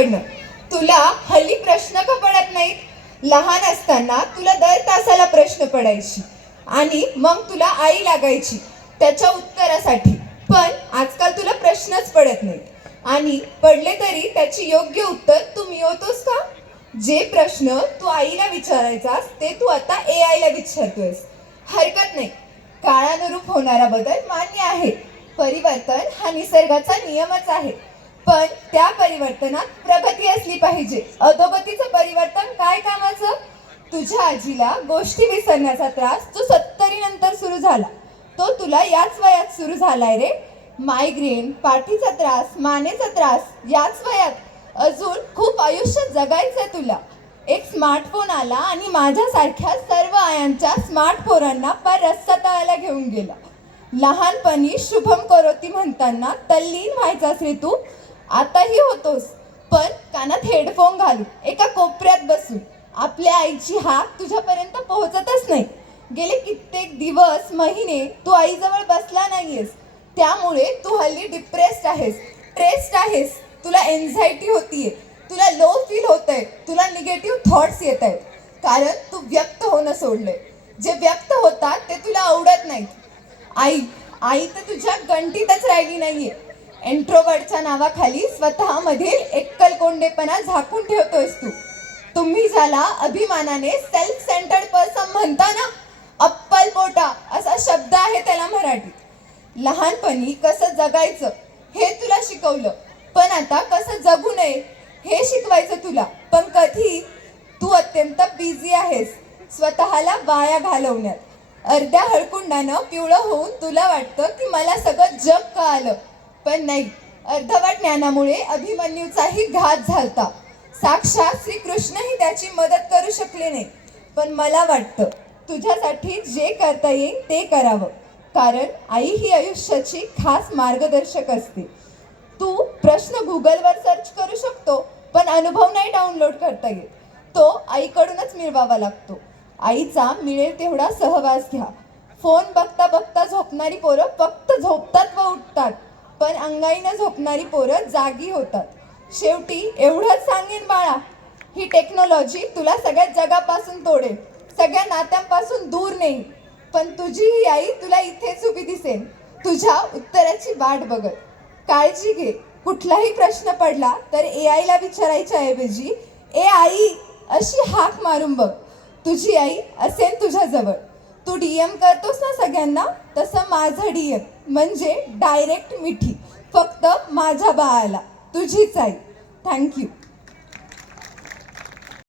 तुझ्याकडनं. तुला हल्ली प्रश्न का पडत नाहीत? लहान असताना तुला दर तासाला प्रश्न पडायची आणि मग तुला आई लागायची त्याच्या उत्तरासाठी. पण आजकाल तुला प्रश्नच पडत नाहीत आणि पडले तरी त्याची योग्य उत्तर तू मिळवतोस का? जे प्रश्न तू आईला विचारायचास ते तू आता AI ला विचारतोयस. हरकत नाही, काळानुरूप होणारा बदल मान्य आहे. परिवर्तन हा निसर्गाचा नियमच आहे. पण त्या परिवर्तनात प्रगती असली पाहिजे. अधोगतीचं परिवर्तन काय कामाचं? तुझ्या आजीला गोष्टी विसरण्याचा त्रास जो 70 नंतर सुरू झाला तो तुला याच वयात सुरू झालाय रे. मायग्रेन, पाठीचा त्रास, मानेचा त्रास याच वयात. अजून खूप आयुष्य जगायचंय तुला. एक स्मार्टफोन आला आणि माझ्यासारख्या सर्व आयांच्या स्मार्ट पोरांना पार रस्ता तळायला घेऊन गेला. लहानपणी शुभम करोती म्हणताना तल्लीन व्हायचास रे तू. आताही होतोस, पण कानात हेडफोन घालून एका कोपऱ्यात बसून. आपल्या आईची हाक तुझ्यापर्यंत पोहोचतच नाही. गेले कित्येक दिवस, महिने तू आईजवळ बसला नाहीयेस. त्यामुळे तू हल्ली डिप्रेस्ड आहेस, स्ट्रेस्ड आहेस. तुला एन्झायटी होतीये, तुला लो फील होतंय, तुला निगेटिव्ह थॉट्स येत आहेत. कारण तू व्यक्त होणं सोडलंय. जे व्यक्त होतात ते तुला आवडत नाहीत. आई तर तुझ्या गंटीतच राहिली नाहीये. इंट्रोवर्टच्या नावाखाली स्वतःमधील एकलकोंडेपणा झाकून ठेवतोयस तू. तुम्ही ज्याला अभिमानाने सेल्फ सेंटर्ड पर्सन म्हणता ना, अप्पलपोटा असा शब्द आहे त्याला मराठीत. लहानपणी कसं जगायचं हे तुला शिकवलं, पण आता कसं जगू नये हे शिकवायचं तुला. पण कधी? तू अत्यंत बिझी आहेस स्वतःला वाया घालवण्यात. अर्ध्या हळकुंडानं पिवळं होऊन तुला वाटतं की मला सगळं जग कळालं. पण नाही, अर्धवट ज्ञानामुळे अभिमन्यूचाही घात झालता. साक्षात श्रीकृष्णही त्याची मदत करू शकले नाही. पण मला वाटतं तुझ्यासाठी जे करता येईल ते करावं, कारण आई ही आयुष्याची खास मार्गदर्शक असते. तू प्रश्न गुगलवर सर्च करू शकतो, पण अनुभव नाही डाउनलोड करता येत. तो आईकडूनच मिळवावा लागतो. आईचा मिळेल तेवढा सहवास घ्या. फोन बघता बघता झोपणारी पोरं फक्त झोपतात व उठतात, पण अंगाईनं झोपणारी पोरं जागी होतात. शेवटी एवढंच सांगेन बाळा, ही टेक्नॉलॉजी तुला सगळ्या जगापासून तोडेल, सगळ्या नात्यांपासून दूर नेईल. पण तुझी ही आई तुला इथेच उभी दिसेल, तुझ्या उत्तराची वाट बघत. काळजी घे. कुठलाही प्रश्न पडला तर AI ला विचारायच्या ऐवजी ए आई अशी हाक मारून बघ. तुझी आई असेल तुझ्याजवळ. तू DM करतोस ना सगळ्यांना, तसं माझं DM म्हणजे डायरेक्ट मिठी, फक्त माझ्या बाळाला. तुझीच आई. थँक्यू.